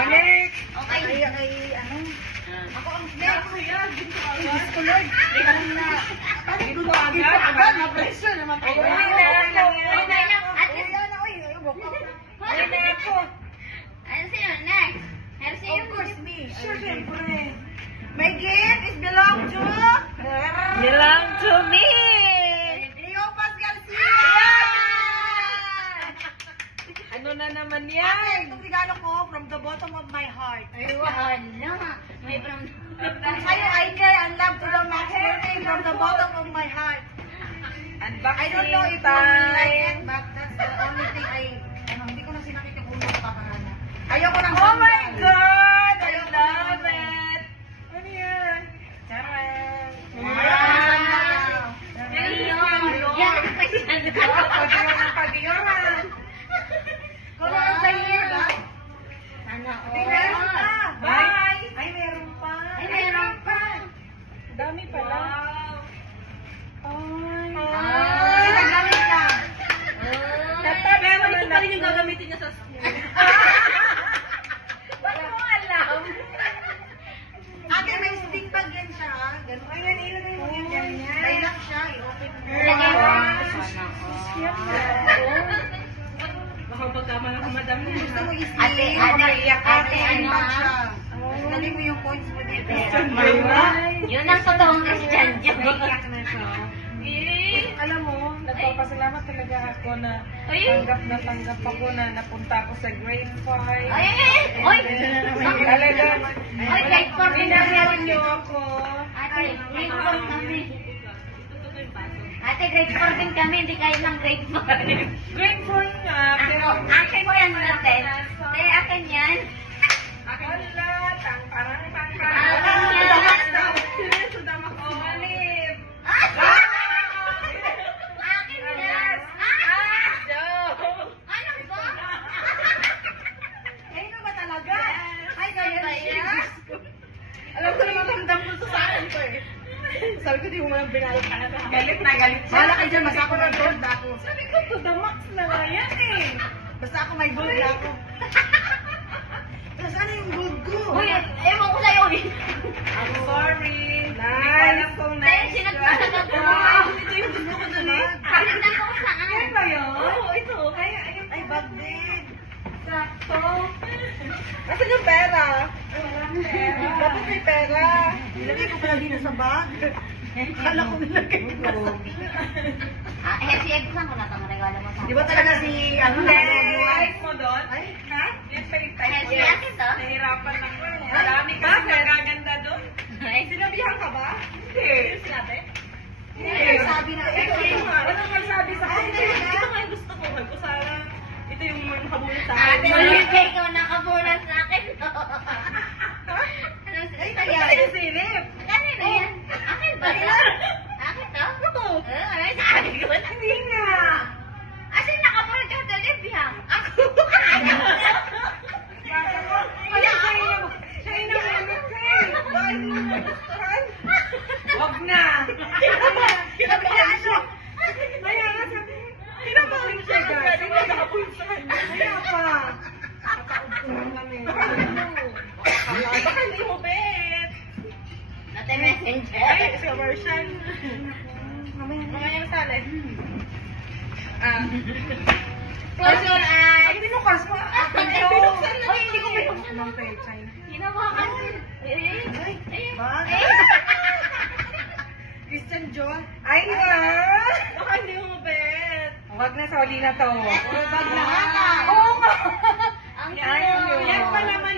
Alex! Okay. Ay, ano? Ako ang next. Diyos ko, Lord. Dito agad. Ma-pressure naman. Okay lang. At least, Ay, na ako. ano sa'yo? Next. Ano sa'yo? Of course, me. Sure, siyempre. My gift is belong to... Belong to me! Leo Paz Garcia! Ano na naman Ate, yan? itong regalo ko from the bottom of my heart. Ay, wala. May from... Sa'yo, I care and love to the max birthday from the bottom of my heart. I don't know if you will like it, but that's the only thing hindi ko na sinakit yung ulo ko kakahana. Ayoko ng Oh my sandal. God! I Ayoko love ng- it! Ano yan? Charan! Ayoko ng sandal. Ayun. Yan. Pag-iwan ng pag-iwan! Color of the year, ba? Sana Ay, meron pa. all. Bye! Ay, meron pa. Ay, meron pa. Dami pala. Ay! Kasi naggamit ka. Pero ito pa rin yung gagamitin niya sa school. Ba't mo alam? Ate, may stick bag yan siya. Ganun. Ay, yan, ilagay mo yan. Ganyan. Ay, lang siya. I-open mo. Ilagay mo. Baka pagkama ng madam niya. Gusto mo i-stick. Ate, ano bag siya. ah? Ilagay mo yung coins mo dito. Yun ang totoong Christian joke. Iyak na siya. Alam mo, nagpapasalamat talaga ako na Ay. tanggap ako na napunta ako sa grade 5. Ay! Talagang, Ay, grade 4 din pinahal kami. niyo ako. Ate, grade 4 kami. Ate, grade 4 din kami, hindi kayo ng grade 5. Grade 4 nga, pero... Akin mo yan, ate. Ate, akin yan. Wala, parang Akin yan. Sudam ako. Malib. Akin yan. Ano ba? Ay, ano ba talaga? Ay, kaya Ba yan? Alam ko naman ramdam ko sa akin ko eh. Sabi ko, di mo man binalot ka na. Galit na galit siya. Wala kayo dyan, basta ako may gold ako. Sabi ko, to the max na nga yan eh. Basta ako may gold na ako. Tapos ano yung gold ko? Uy, ewan ko sa'yo eh. I'm sorry. Nice. Alam kong Dahil sinagpasagot ko. Ito yung gusto ko dali. Sinagdan ko kung saan. Yan ba yun? Oo, ito. Kaya, ayun. Ay, bag din. Sakto. Asan yung pera? Dapat may pera. Nilagay ko pala dito sa bag. Kala ko nilagay ko. Si Ed, saan ko na itong regalo mo sa Di ba talaga si, ano, Hindi. nakagawa? Like mo doon? Ay, ha? Yan pa yung type Si ko. akin to? Nahirapan ako. Marami kasi nagaganda doon. Ay, Sinabihan ka ba? Hindi. Sinabi? Hindi, sabi na, ito, Ano magsabi sa akin? Ay, Ito nga yung gusto ko. Sabi ko sana, ito yung nakabulot sa ate, akin. ulit ikaw nakabulan sa akin. Ano Ay, sa kaya. Ay, yung silip. Kanino yan? Akin ba to? Akin to? Ito. Ay, sa akin ko. Hindi nga. Asin nakabulan ka sa Olivia? Ako. Ay, siya yung nakulit ka eh. Bakit mo nakulit? Wag na. Ano? Kaya nga sabi niya, pinabahin siya guys. Hindi nakapulit sa kanya. Kaya pa. Nakaupo kami. Baka hindi mo bet. Nate messenger. Ay, sa version. Mamaya yung salad. Close your eyes. Ay, binukas mo. Ay, hindi ko binuksan. Anong pecha yun? Hinawakan. Bag? Ay. Christian John? Ay, baka hindi mo bet. Huwag na, soli na to. Bag na ata. Ang Yan cute. pa naman